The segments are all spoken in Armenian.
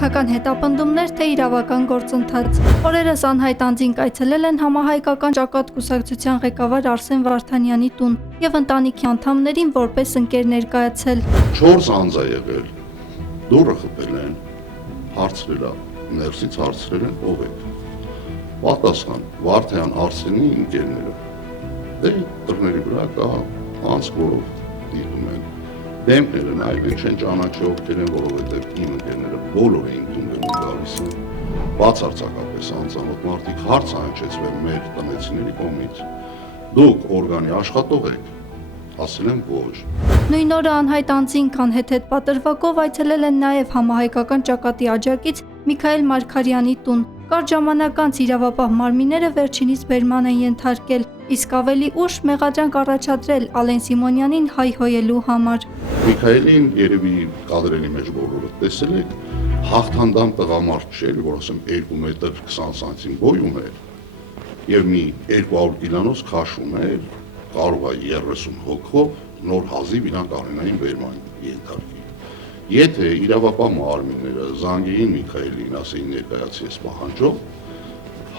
Քաղաքական հետապնդումներ, թե իրավական գործընթաց։ Օրերս անհայտ անձինք այցելել են Համահայկական ճակատ կուսակցության ղեկավար Արսեն Վարդանյանի տուն եւ ընտանիքի անդամներին որպես ընկեր ներկայացել։ 4 անձ է եղել, դուռը խփել են, հարցրել է, ներսից հարցրել են ով եք։ Պատասխան Վարդան Արսենի ընկերները։ Դե դռների վրա կա անց, որով դիտում են։ Դեմքները նայել չեն ճանաչի ովքեր են, որովհետև իմ ընկերները բոլորը իմ տուն են գալիս են։ Բացարձակապես անծանոթ մարդիկ հարց հնչեցվել մեր տնեցիների կողմից։ Դուք օրգանի աշխատող եք, ասել են ոչ։ Նույն օրը անհայտ անձինք անհեթեթ պատրվակով այցելել են նաև Համահայկական ճակատի աջակից Միքայել Մարգարյանի տուն։ Կարճ ժամանակ անց իրավապահ մարմինները վերջինիս բերման են ենթարկել, իսկ ավելի ուշ մեղադրանք առաջադրել Ալեն Սիմոնյանին հայհոյելու համար։ Միքայելին երևի կադրերի մեջ բոլորը տեսել եք, հաղթանդամ տղամարդ չէր, որ ասեմ 2 մետր 20 սանտիմ բոյում էր եւ մի 200 կիլոնոց քաշում էր, կարող է 30 հոգով նոր հազիվ իրանք արենային բերման ենթարկի։ Եթե իրավապահ մարմինները զանգեին Միքայելին, ասեին ներկայացի ես պահանջով,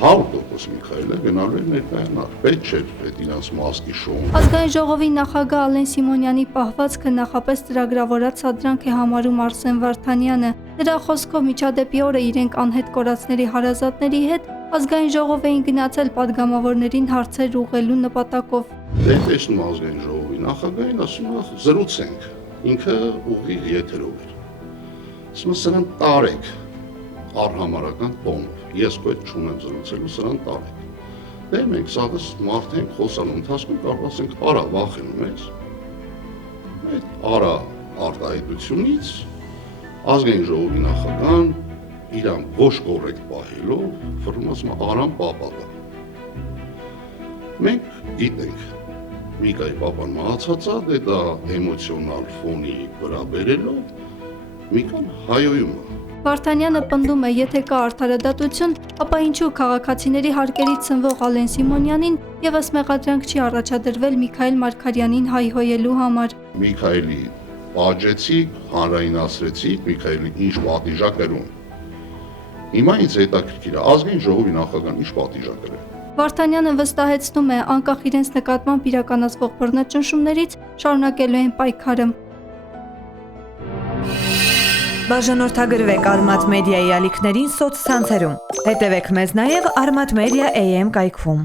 100% Միքայելը գնալու էր ներկայանալ, պետք չէր այդ իրանց մասկի շոուն։ Ազգային ժողովի նախագահ Ալեն Սիմոնյանի պահվածքը նախապես ծրագրավորած սադրանք է համարում Արսեն Վարդանյանը։ Նրա խոսքով միջադեպի օրը իրենք անհետ կորածների հարազատների հետ ազգային ժողով էին գնացել падգամավորներին հարցեր ուղղելու նպատակով։ Դե տեսնում ազգային ժողովի նախագահին ասում է զրուցենք, ինքը ուղիղ եթերով էր։ Ասում է սրան տարեք արհամարական տոնով, ես կոյտ չունեմ զրուցելու, սրան տարեք։ Դե մենք սաղս մարդ ենք խոսալու ընթացքում կարող ասենք արա վախենում ես։ Այդ արա արտահայտությունից ազգային ժողովի նախագահան իրան ոչ կորեկտ պահելով ֆռում ասում է արան պապատա։ Մենք գիտենք Միքայել պապան մահացած է, դե դա էմոցիոնալ ֆոնի վրա բերելով Միքան հայոյում է։ Վարդանյանը պնդում է, եթե կա արդարադատություն, ապա ինչու քաղաքացիների հարկերից սնվող Ալեն Սիմոնյանին եւս մեղադրանք չի առաջադրվել Միքայել Մարգարյանին հայհոյելու համար։ Միքայելի բաժեցիք, հանրայնացրեցիք, Միքայելի ինչ պատիժակ էր ունի։ Հիմա ինձ հետաքրքիր է, ազգային ժողովի նախագահան ինչ պատիժակ էր։ Վարդանյանը վստահեցնում է, անկախ իրենց նկատմամբ իրականացվող բռնաճնշումներից շարունակելու են պայքարը։ Բաժանորդագրվեք Արմաթ մեդիայի ալիքներին սոցցանցերում։ Հետևեք մեզ նաև Արմաթ մեդիա AM կայքում։